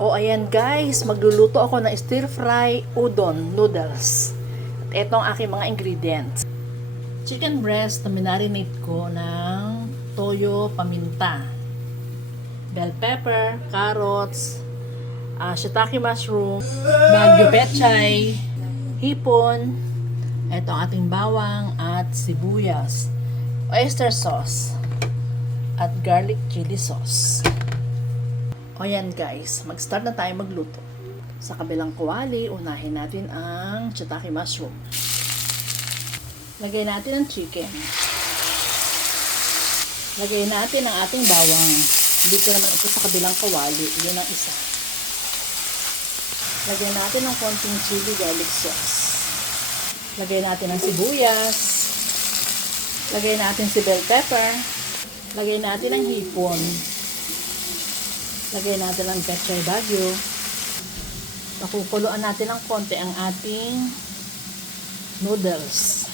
O ayan guys, magluluto ako ng stir fry udon noodles. At ito ang aking mga ingredients. Chicken breast na minarinate ko ng toyo, paminta, bell pepper, carrots, shiitake mushroom, bagyo pechay, hipon, ito ang ating bawang at sibuyas, oyster sauce, at garlic chili sauce. O yan guys, mag-start na tayo magluto. Sa kabilang kawali, unahin natin ang shiitake mushroom. Lagay natin ang chicken. Lagay natin ang ating bawang. Dito naman ito sa kabilang kawali, yun ang isa. Lagay natin ang konting chili garlic sauce. Lagay natin ang sibuyas. Lagay natin si bell pepper. Lagay natin ang hipon. Lagay natin ang pechay bagyo. Pakukuluan natin ng konti ang ating noodles.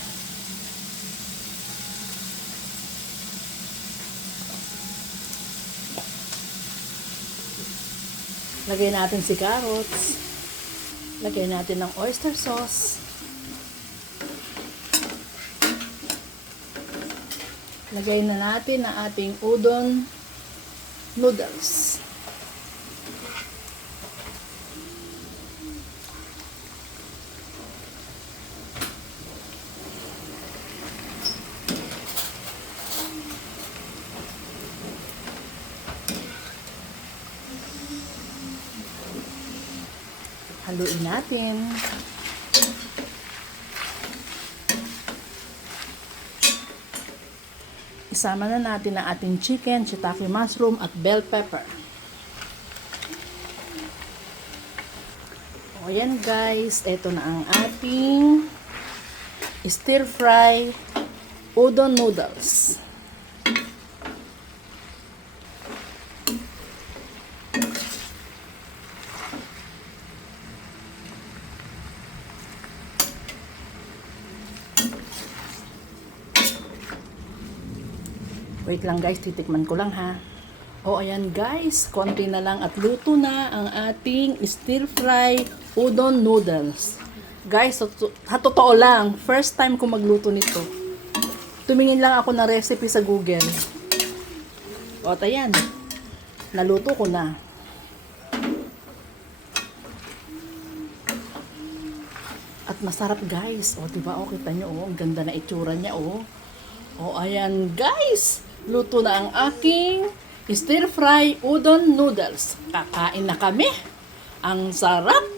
Lagay natin si carrots. Lagay natin ng oyster sauce. Lagay na natin ang ating udon noodles. Haluin natin. Isama na natin ang ating chicken, shiitake mushroom at bell pepper. O yan guys, ito na ang ating stir fry udon noodles. Wait lang guys, titikman ko lang ha. O ayan guys, konti na lang at luto na ang ating stir fry udon noodles. Guys, sa totoo lang, first time ko magluto nito. Tumingin lang ako ng recipe sa Google. O at ayan, naluto ko na. At masarap guys. O diba, o kita nyo, o, ang ganda na itsura niya, o. O ayan guys, luto na ang aking stir fry udon noodles. Kakain na kami. Ang sarap!